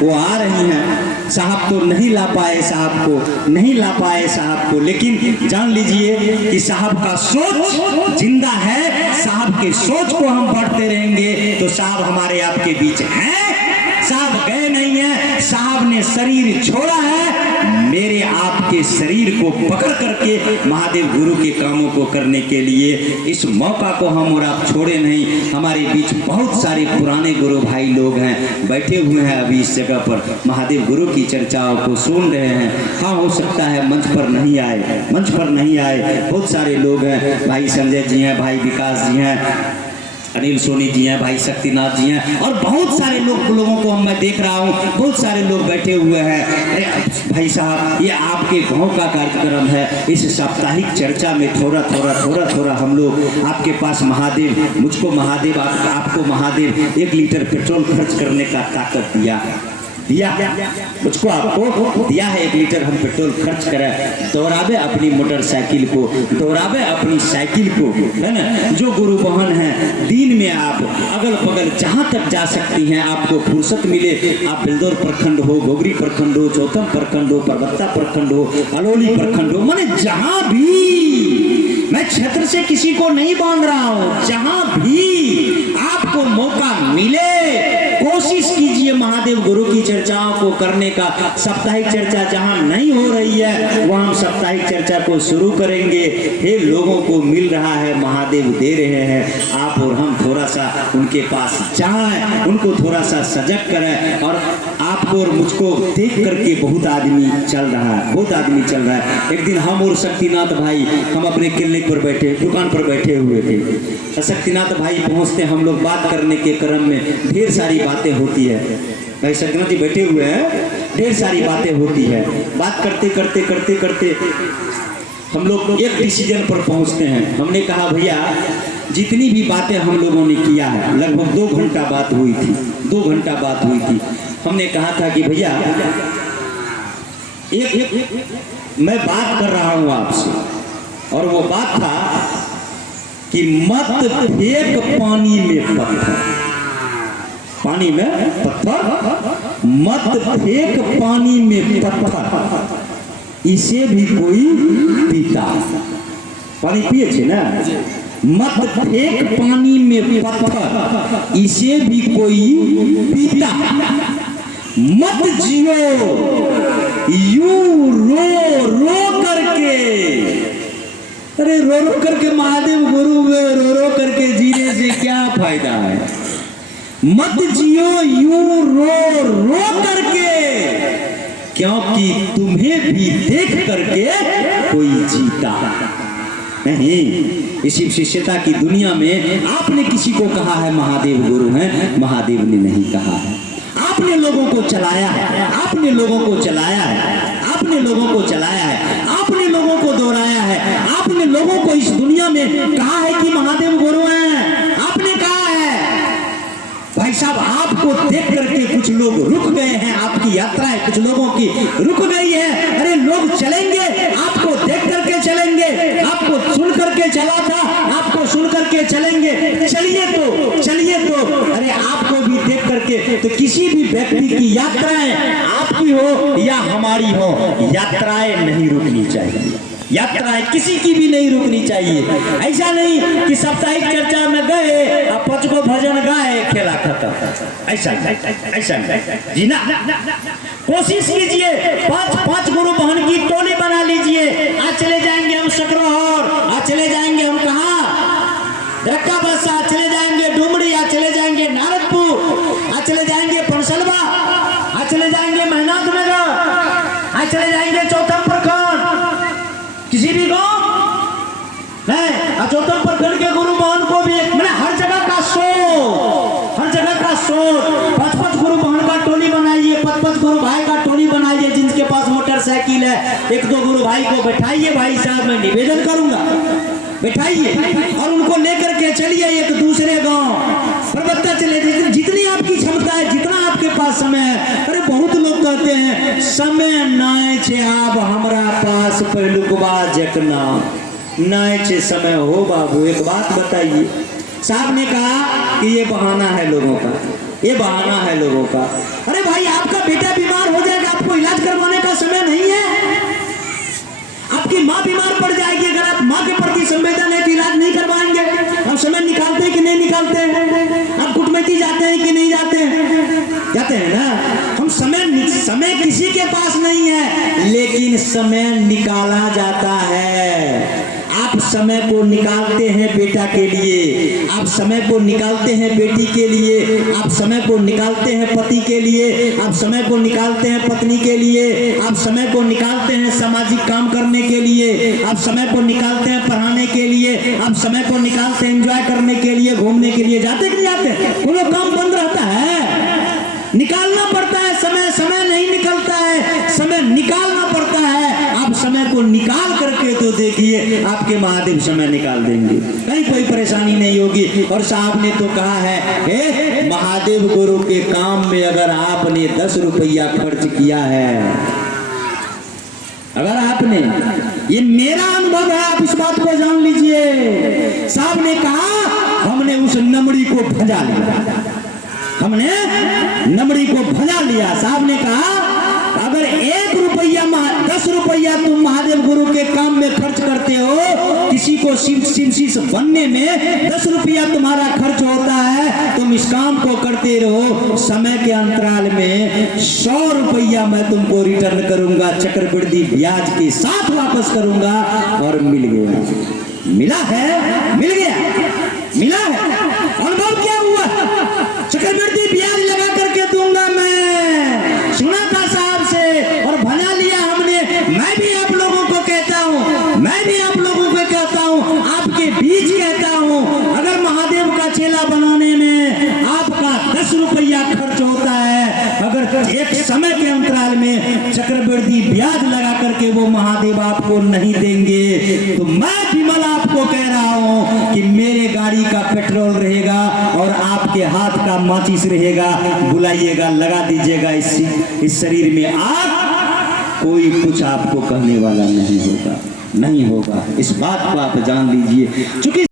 वो आ रही हैं। साहब तो नहीं ला पाए साहब को, नहीं ला पाए साहब को, लेकिन जान लीजिए कि साहब का सोच जिंदा है। साहब के सोच को हम बढ़ते रहेंगे तो साहब हमारे आपके बीच हैं। साहब गए नहीं है, साहब ने शरीर छोड़ा है। मेरे आपके शरीर को पकड़ करके महादेव गुरु के कामों को करने के लिए इस मौका को हम और आप छोड़े नहीं। हमारे बीच बहुत सारे पुराने गुरु भाई लोग हैं, बैठे हुए हैं अभी इस जगह पर, महादेव गुरु की चर्चाओं को सुन रहे हैं। हाँ, हो सकता है मंच पर नहीं आए, मंच पर नहीं आए, बहुत सारे लोग हैं। भाई संजय जी हैं, भाई विकास जी हैं, अनिल सोनी जी हैं, भाई शक्तिनाथ जी हैं, और बहुत सारे लोगों को मैं देख रहा हूँ, बहुत सारे लोग बैठे हुए हैं। अरे भाई साहब, ये आपके गांव का कार्यक्रम है। इस साप्ताहिक चर्चा में थोड़ा हम लोग आपके पास महादेव, मुझको महादेव, आपको महादेव 1 लीटर पेट्रोल खर्च करने का ताकत दिया, मुझको आपको दिया है। 1 लीटर हम पेट्रोल खर्च करें, दौड़ावे अपनी मोटरसाइकिल को, दौड़ावे अपनी साइकिल को, है ना। जो गुरु बहन हैं, दिन में आप अगल बगल जहाँ तक जा सकती हैं, आपको फुर्सत मिले, आप बिल्दौर प्रखंड हो, गोगरी प्रखंड हो, चौथम प्रखंड हो, परबत्ता प्रखंड हो, अलौली प्रखंड हो, माने जहाँ भी, मैं क्षेत्र से किसी को नहीं बांध रहा हूँ, जहाँ भी आपको मौका मिले कोशिश कीजिए महादेव गुरु की चर्चाओं को करने का। साप्ताहिक चर्चा जहां नहीं हो रही है वहां हम साप्ताहिक चर्चा को शुरू करेंगे। हे, लोगों को मिल रहा है, महादेव दे रहे हैं, आप और हम थोड़ा सा उनके पास जाएं, उनको थोड़ा सा सजग करें। और आपको और मुझको देख करके बहुत आदमी चल रहा है, बहुत आदमी चल रहा है। एक दिन हम और शक्तिनाथ भाई, हम अपने क्लिनिक पर बैठे, दुकान पर बैठे हुए थे। शक्तिनाथ भाई पहुंचते, हम लोग बात करने के क्रम में ढेर सारी बातें होती है। भाई शक्तिनाथ जी बैठे हुए हैं, ढेर सारी बातें होती है। बात करते करते करते करते हम लोग एक डिसीजन पर पहुंचते हैं। हमने कहा भैया, जितनी भी बातें हम लोगों ने किया है, लगभग 2 घंटा बात हुई थी, 2 घंटा बात हुई थी। हमने कहा था कि भैया एक मैं बात कर रहा हूं आपसे, और वो बात था कि मत फेंक पानी में पत्थर, पानी में पत्थर मत फेंक पानी में पत्थर, इसे भी कोई पीता। पानी पिए छे ना, मत फेंक पानी में पत्थर, इसे भी कोई पीता। मत जियो यूं रो रो करके। अरे रो रो करके महादेव गुरु में रो रो करके जीने से क्या फायदा है। मत जियो यूं रो रो करके, क्योंकि तुम्हें भी देख करके कोई जीता नहीं। इसी शिष्यता की दुनिया में आपने किसी को कहा है महादेव गुरु हैं, महादेव ने नहीं कहा है। आपने लोगों को चलाया है, आपने लोगों को चलाया है, आपने लोगों को चलाया है, आपने लोगों को दोहराया है, आपने लोगों को इस दुनिया में कहा है कि महादेव गुरु हैं, आपने कहा है। भाई साहब, आपको देख करके कुछ लोग रुक गए हैं, आपकी यात्राएं कुछ लोगों की रुक गई है। अरे लोग चलेंगे, आपको देख करके चलेंगे, आपको सुन करके चला था, आपको सुन करके चलेंगे। चलिए तो, चलिए तो। अरे आपको भी देख करके, तो किसी भी व्यक्ति की यात्राएं आपकी हो या हमारी हो, यात्राएं नहीं रुकनी चाहिए, यात्राएं किसी की भी नहीं रुकनी चाहिए। ऐसा नहीं कि साप्ताहिक चर्चा में गए, अब 5 को भजन गाए, खेला खत्म, ऐसा ऐसा जी ना। कोशिश कीजिए, 5 गुरु बहन की टोली बना लीजिए। आज चले जाएंगे हम सकरोहर, आज चले जाएंगे हम कहाँ, धक्का बस, आज चले जाएंगे डुमरी, आज चले जाएंगे नारदपुर, आज चले जाएंगे पंसलवा, आज चले जाएंगे मेहनत नगर, आज चले जाएंगे चौथम प्रखंड, किसी भी गांव नहीं। चौथम प्रखंड के गुरु बहन को भी, मैंने हर जगह का सोच, हर जगह का सोच। 5 गुरु बहन का टोली बनाइए, 5 गुरु भाई का टोली बनाइए। जिनके पास मोटरसाइकिल है, 1-2 गुरु भाई को बैठाइए। भाई साहब, मैं निवेदन करूंगा, बैठाइए और उनको लेकर के चलिए एक दूसरे गांव परबत्ता चले। जितनी आपकी क्षमता है, जितना आपके पास समय है। अरे बहुत लोग कहते हैं समय नाय छे आप हमरा पास, पहलुकबा जकना नाय छे समय हो। बाबू एक बात बताइए, साहब ने कहा कि ये बहाना है लोगों का, ये बहाना है लोगों का। अरे भाई, आपका बेटा बीमार हो जाएगा, आपको इलाज करवाने का समय नहीं है। आपकी माँ बीमार पड़ जाएगी, अगर आप माँ के प्रति संवेदन है तो इलाज नहीं करवाएंगे। हम समय निकालते हैं कि नहीं निकालते हैं? आप कुटमैती जाते हैं कि नहीं जाते हैं? जाते हैं ना। हम समय किसी के पास नहीं है, लेकिन समय निकाला जाता है। आप समय को निकालते हैं बेटा के लिए, आप समय को निकालते हैं बेटी के लिए, आप समय को निकालते हैं पति के लिए, आप समय को निकालते हैं पत्नी के लिए, आप समय को निकालते हैं सामाजिक काम करने के लिए, आप समय को निकालते हैं पढ़ाने के लिए, आप समय को निकालते हैं एंजॉय करने के लिए, घूमने के लिए। जाते कि नहीं जाते? कोई काम बंद रहता है? निकालना पड़ता है समय। समय नहीं निकलता है, समय निकालना पड़ता है। आप समय को निकाल करके तो देखिए, आपके महादेव समय निकाल देंगे, कहीं कोई परेशानी नहीं होगी। और साहब ने तो कहा है, महादेव गुरु के काम में अगर आपने 10 रुपया खर्च किया है, अगर आपने, ये मेरा अनुभव है, आप इस बात को जान लीजिए। साहब ने कहा, हमने उस नमड़ी को भजा लिया, हमने नमड़ी को भजा लिया। साहब ने कहा, अगर 1 रुपया 10 रुपया तुम महादेव गुरु के काम में खर्च करते हो, किसी को शिवशिष बनने में 10 रुपया तुम्हारा खर्च होता है, तुम इस काम को करते रहो। समय के अंतराल में 100 रुपया मैं तुमको रिटर्न करूंगा, चक्रवृद्धि ब्याज के साथ वापस करूंगा। और मिल गया, मिला है, मिल गया, मिला है। अनुभव क्या हुआ? चक्रवृद्धि ब्याज लगा करके दूंगा मैं, सुना था साहब से और भजा लिया हमने। मैं भी आप लोगों को कहता हूँ, मैं भी आप लोगों को कहता हूँ, आपके बीच कहता हूँ, अगर महादेव का चेला बनाने में आपका 10 रुपया खर्च होता है, अगर एक समय के अंतराल में चक्रवृद्धि ब्याज लगा करके वो महादेव आपको नहीं देंगे, तो मैं विमल आपको कह रहा हूँ कि मेरे गाड़ी का पेट्रोल रहेगा और आपके हाथ का माचिस रहेगा, बुलाइएगा, लगा दीजिएगा इस शरीर में आग, कोई कुछ आपको कहने वाला नहीं होगा, नहीं होगा। इस बात को आप जान लीजिए। चूंकि